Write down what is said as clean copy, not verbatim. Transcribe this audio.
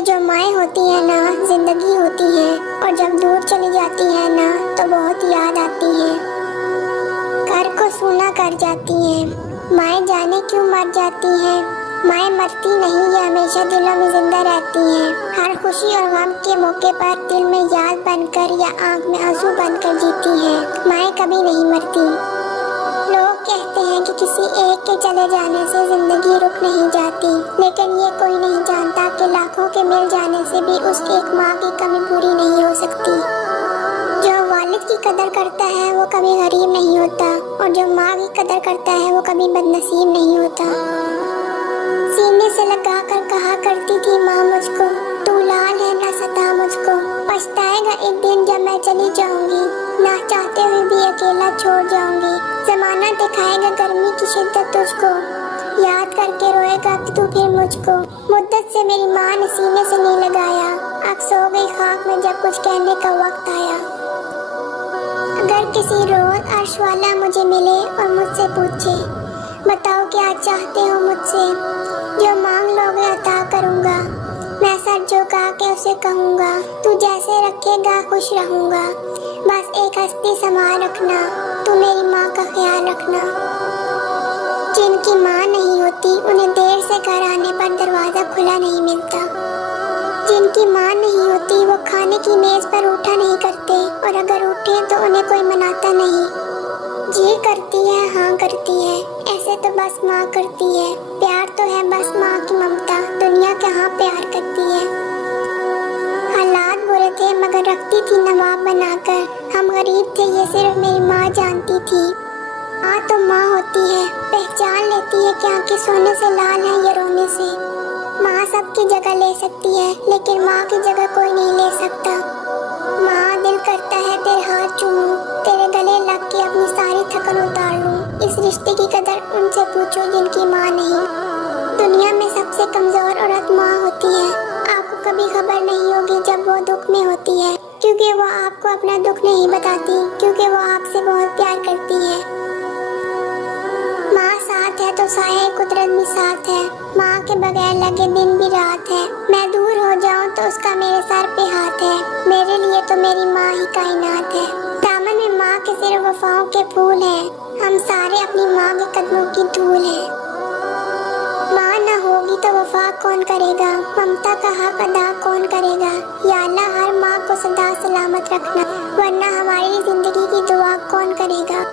ये जो माएँ होती हैं ना, जिंदगी होती है, और जब दूर चली जाती है ना तो बहुत याद आती है। घर को सूना कर जाती हैं। माएँ जाने क्यों मर जाती हैं। माएँ मरती नहीं, ये हमेशा दिलों में जिंदा रहती हैं। हर खुशी और गम के मौके पर दिल में याद बनकर या आंख में आंसू बनकर जीती हैं। माएँ कभी नहीं मरती। लोग कहते हैं कि किसी एक के चले जाने से जिंदगी रुक नहीं जाती, लेकिन ये कोई नहीं जानता कि लाखों के मिल जाने से भी उस एक माँ की कमी पूरी नहीं हो सकती। जो वालिद की कदर करता है वो कभी गरीब नहीं होता, और जो माँ की कदर करता है वो कभी बदनसीब नहीं होता। सीने से लगा कर कहा करती थी माँ मुझको, तू लाल है ना सता मुझको। पछताएगा एक दिन जब मैं चली जाऊंगी, ना चाहते हुए भी अकेला छोड़ जाऊंगी। जमाना दिखाएगा गर्मी की शिद्दत तुझको, याद करके रोएगा कि तू फिर मुझको। मुद्दत से मेरी माँ ने सीने से नहीं लगाया, अब सो गई खाक में जब कुछ कहने का वक्त आया। अगर किसी रोज अर्श वाला मुझे मिले और मुझसे पूछे, बताओ क्या चाहते हो मुझसे, जो मांग लोगे अता करूँगा। मैं सर झुका के उसे कहूँगा, तू जैसे रखेगा खुश रहूँगा। बस एक हस्ती संभाल रखना, तू मेरी माँ का ख्याल रखना। जिनकी माँ नहीं होती उन्हें देर से घर आने पर दरवाजा खुला नहीं मिलता। जिनकी माँ नहीं होती वो खाने की मेज पर उठा नहीं करते, और अगर उठे तो उन्हें कोई मनाता नहीं। जी करती है हाँ करती है, ऐसे तो बस माँ करती है। प्यार तो है बस माँ की ममता, दुनिया कहाँ प्यार करती है। हालात बुरे थे मगर रखती थी नवाब बनाकर, हम गरीब थे ये सिर्फ मेरी माँ जानती थी। माँ तो माँ होती है, पहचान लेती है कि आंखें सोने से लाल हैं या रोने से। माँ सबकी जगह ले सकती है, लेकिन माँ की जगह कोई नहीं ले सकता। माँ दिल करता है तेरे हाथ चूमूं, तेरे गले लग के अपनी सारी थकन उतार लूं। इस रिश्ते की कदर उनसे पूछो जिनकी माँ नहीं। दुनिया में सबसे कमजोर औरत माँ होती है। आपको कभी खबर नहीं होगी जब वो दुख में होती है, क्योंकि वो आपको अपना दुख नहीं बताती, क्योंकि वो आपसे बहुत प्यार करती है। माँ साथ है तो साए कुदरत भी साथ है, माँ के बगैर लगे दिन भी रात है। मैं दूर हो जाऊं तो उसका मेरे सर पे हाथ है, मेरे लिए तो मेरी माँ ही कायनात है। दामन में माँ के सिर्फ वफाओं के फूल हैं, हम सारे अपनी माँ के कदमों की धूल हैं। माँ न होगी तो वफा कौन करेगा, ममता का हक अदा कौन करेगा। या अल्लाह हर माँ को सदा सलामत रखना, वरना हमारी जिंदगी की दुआ कौन करेगा।